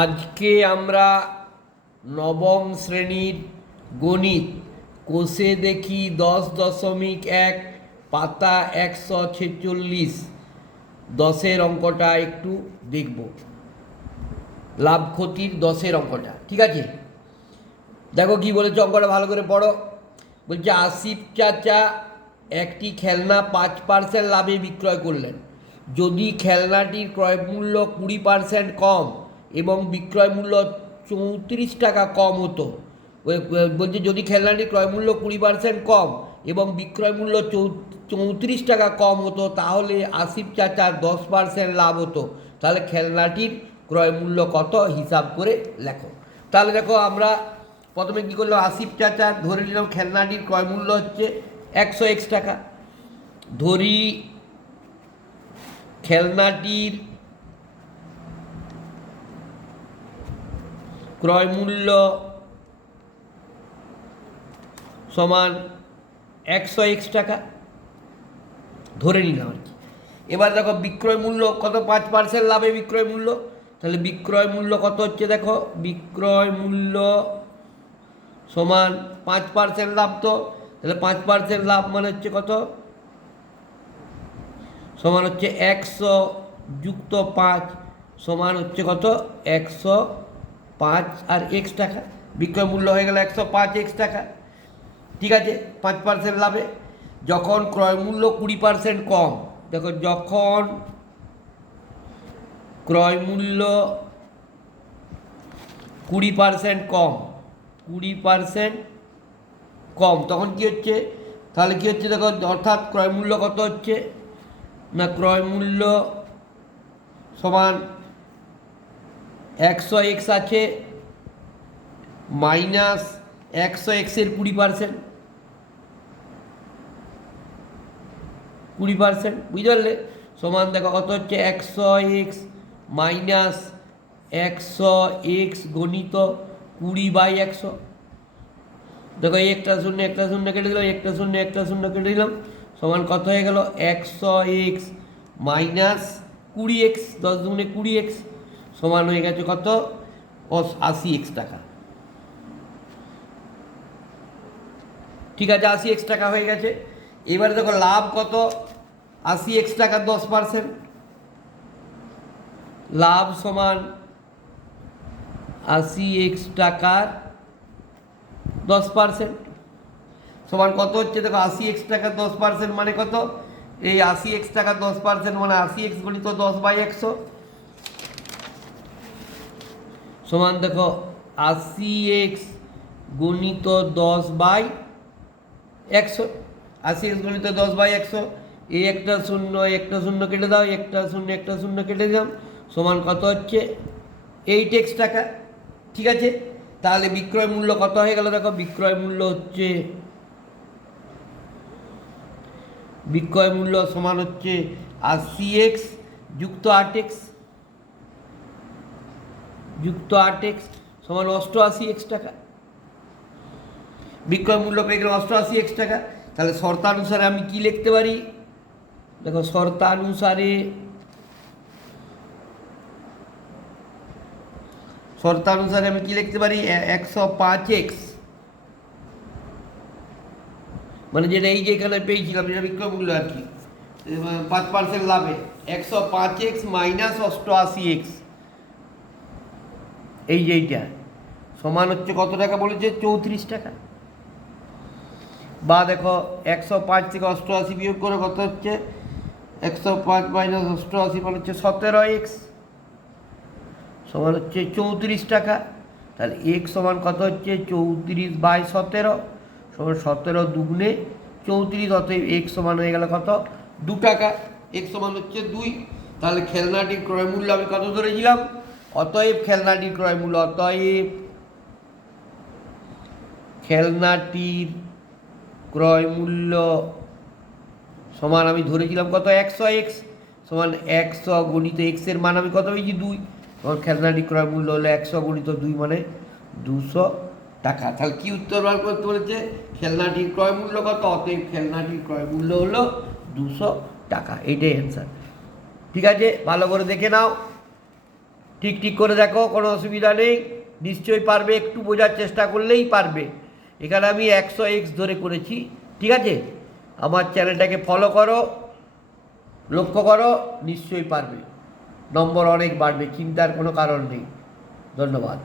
আজকে আমরা নবম শ্রেণির গণিত। কোষে দেখি দশ দশমিক এক, পাতা একশো ছেচল্লিশ। দশের অঙ্কটা একটু দেখব। লাভ ক্ষতির দশের অঙ্কটা, ঠিক আছে? দেখো কি বলেছে অঙ্কটা ভালো করে পড়ো। বলছে, আসিফ চাচা একটি খেলনা পাঁচ পার্সেন্ট লাভে বিক্রয় করলেন। যদি খেলনাটির ক্রয় মূল্য কুড়ি পার্সেন্ট কম এবং বিক্রয় মূল্য চৌত্রিশ টাকা কম হতো। বল- বল- বলছে যদি খেলনাটির ক্রয় মূল্য কুড়ি পার্সেন্ট কম এবং বিক্রয় মূল্য চৌত্রিশ টাকা কম হতো, তাহলে আসিফ চাচার দশ পার্সেন্ট লাভ হতো। তাহলে খেলনাটির ক্রয় মূল্য কত হিসাব করে লেখো। তাহলে দেখো আমরা প্রথমে কী করলাম, আসিফ চাচার ধরে নিলাম খেলনাটির ক্রয় মূল্য হচ্ছে একশো এক্স টাকা। ধরি খেলনাটির ক্রয় মূল্য সমান একশো এক্স টাকা। ধরে নিলাম আর কি। এবার দেখো বিক্রয় মূল্য কত? পাঁচ পার্সেন্ট লাভে বিক্রয় মূল্য। তাহলে বিক্রয় মূল্য কত হচ্ছে দেখো? বিক্রয় মূল্য সমান পাঁচ পার্সেন্ট লাভ তো। তাহলে পাঁচ পার্সেন্ট লাভ মানে হচ্ছে কত? সমান হচ্ছে একশো যুক্ত পাঁচ। সমান হচ্ছে কত? একশো পাঁচ আর এক্স টাকা। বিক্রয় মূল্য হয়ে গেল একশো পাঁচ এক্স টাকা। ঠিক আছে, পাঁচ পার্সেন্ট লাভে। যখন ক্রয় মূল্য কুড়ি পার্সেন্ট কম, দেখো যখন ক্রয় মূল্য কুড়ি পার্সেন্ট কম, কুড়ি পার্সেন্ট কম, তখন কি হচ্ছে? তাহলে কি হচ্ছে? দেখো, অর্থাৎ ক্রয় মূল্য কত হচ্ছে? না, ক্রয় মূল্য সমান একশো এক্স আছে, মাইনাস একশো এক্সের কুড়ি পার্সেন্ট। কুড়ি পার্সেন্ট, বুঝতে সমান দেখো, কত হচ্ছে? একশো এক্স মাইনাস একশো এক্স গণিত কুড়ি বাই একশো। দেখো একটা শূন্য একটা শূন্য কেটে দিলাম, একটা শূন্য একটা শূন্য কেটে দিলাম। সমান কত হয়ে গেল? একশো এক্স মাইনাস কুড়ি এক্স, দশ দুগুণে কুড়ি এক্স। সমান হয়ে গেছে কত? আশি এক্স টাকা। ঠিক আছে, আশি এক্স টাকা হয়ে গেছে। এবারে দেখো লাভ কত? আশি এক্স টাকার দশ পার্সেন্ট। লাভ সমান আশি এক্স টাকার দশ পার্সেন্ট। সমান কত হচ্ছে? দেখো আশি এক্স টাকার দশ পার্সেন্ট মানে কত? এই আশি এক্স টাকার দশ পার্সেন্ট মানে আশি এক্স গণিত দশ বাই একশো। সমান দেখো, আশি এক্স গণিত দশ বাই একশো। আশি এক্স গণিত দশ বাই একশো। এই একটা শূন্য একটা শূন্য কেটে দাও একটা শূন্য একটা শূন্য কেটে দিলাম। সমান কত হচ্ছে? এইট এক্স টাকা। ঠিক আছে? তাহলে বিক্রয় মূল্য কত হয়ে গেল দেখো? বিক্রয় মূল্য হচ্ছে, বিক্রয় মূল্য সমান হচ্ছে আশি এক্স যুক্ত আট এক্স। যুক্ত আট এক্স সমান অষ্টআশি এক্স টাকা। বিক্রয় মূল্য পেয়ে গেলাম অষ্টআশি এক্স টাকা। তাহলে শর্তানুসারে আমি কি লিখতে পারি? দেখো, শর্তানুসারে শর্তানুসারে আমি কি লিখতে পারি? একশো পাঁচ এক্স। মানে যেটা এই যে এখানে পেয়েছিলাম, যেটা বিক্রয় মূল্য আর কি। পাঁচ পার্সেন্ট লাভে। একশো পাঁচ এক্স মাইনাস অষ্টআশি এক্স। এই যে এইটা। সমান হচ্ছে কত টাকা বলেছে? চৌত্রিশ টাকা। বা দেখো, একশো পাঁচ থেকে অষ্টআশি বিয়োগ করে কত হচ্ছে? একশো পাঁচ মাইনাস অষ্টআশি মানে হচ্ছে সতেরো এক্স সমান হচ্ছে চৌত্রিশ টাকা। তাহলে এক সমান কত হচ্ছে? চৌত্রিশ বাই সতেরো। সমান সতেরো দুগুণে চৌত্রিশ, অতএব এক সমান হয়ে গেল কত? দু টাকা। এক সমান হচ্ছে দুই। তাহলে খেলনাটির ক্রয় মূল্য আমি কত ধরেছিলাম? অতএব খেলনাটির ক্রয় মূল্য অতএব খেলনাটির ক্রয় মূল্য সমান আমি ধরেছিলাম কত? একশো এক্স সমান একশো গণিত এক্সের মান আমি কত পেয়েছি? দুই। তখন খেলনাটি ক্রয় মূল্য হলো একশো গণিত দুই মানে দুশো টাকা। তাহলে কি উত্তর বার করতে বলেছে? খেলনাটির ক্রয় মূল্য কত? অতএব খেলনাটির ক্রয় মূল্য হলো দুশো টাকা। এইটাই অ্যান্সার ঠিক আছে? ভালো করে দেখে নাও। ঠিক ঠিক করে দেখো, কোনো অসুবিধা নেই। নিশ্চয়ই পারবে, একটু বোঝার চেষ্টা করলেই পারবে। এখানে আমি একশো এক্স ধরে করেছি, ঠিক আছে? আমার চ্যানেলটাকে ফলো করো, লক্ষ্য করো, নিশ্চয়ই পারবে। নম্বর অনেক বাড়বে, চিন্তার কোনো কারণ নেই। ধন্যবাদ।